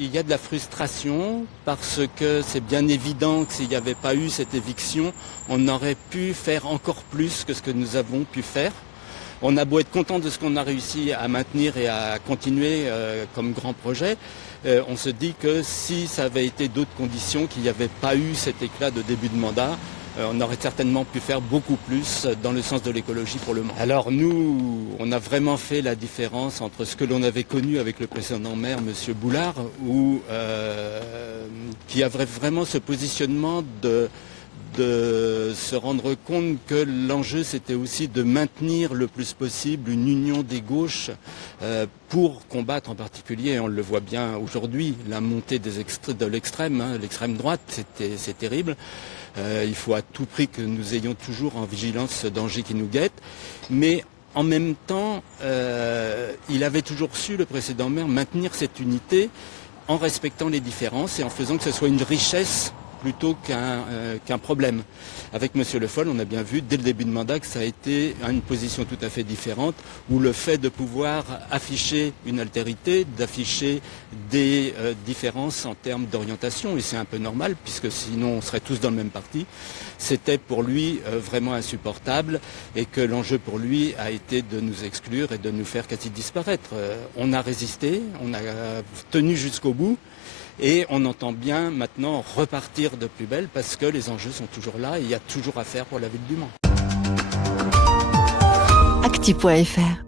Il y a de la frustration parce que c'est bien évident que s'il n'y avait pas eu cette éviction, on aurait pu faire encore plus que ce que nous avons pu faire. On a beau être content de ce qu'on a réussi à maintenir et à continuer comme grand projet, on se dit que si ça avait été d'autres conditions, qu'il n'y avait pas eu cet éclat de début de mandat, on aurait certainement pu faire beaucoup plus dans le sens de l'écologie pour le Mans. Alors nous, on a vraiment fait la différence entre ce que l'on avait connu avec le précédent maire, M. Boulard, qui avait vraiment ce positionnement de se rendre compte que l'enjeu c'était aussi de maintenir le plus possible une union des gauches pour combattre en particulier, on le voit bien aujourd'hui, la montée de l'extrême, l'extrême droite, c'est terrible. Il faut à tout prix que nous ayons toujours en vigilance ce danger qui nous guette. Mais en même temps, il avait toujours su, le précédent maire, maintenir cette unité en respectant les différences et en faisant que ce soit une richesse plutôt qu'un problème. Avec M. Le Foll, on a bien vu dès le début de mandat que ça a été une position tout à fait différente, où le fait de pouvoir afficher une altérité, d'afficher des différences en termes d'orientation, et c'est un peu normal, puisque sinon on serait tous dans le même parti, c'était pour lui vraiment insupportable, et que l'enjeu pour lui a été de nous exclure et de nous faire quasi disparaître. On a résisté, on a tenu jusqu'au bout, et on entend bien maintenant repartir de plus belle parce que les enjeux sont toujours là et il y a toujours à faire pour la ville du Mans. Acti.fr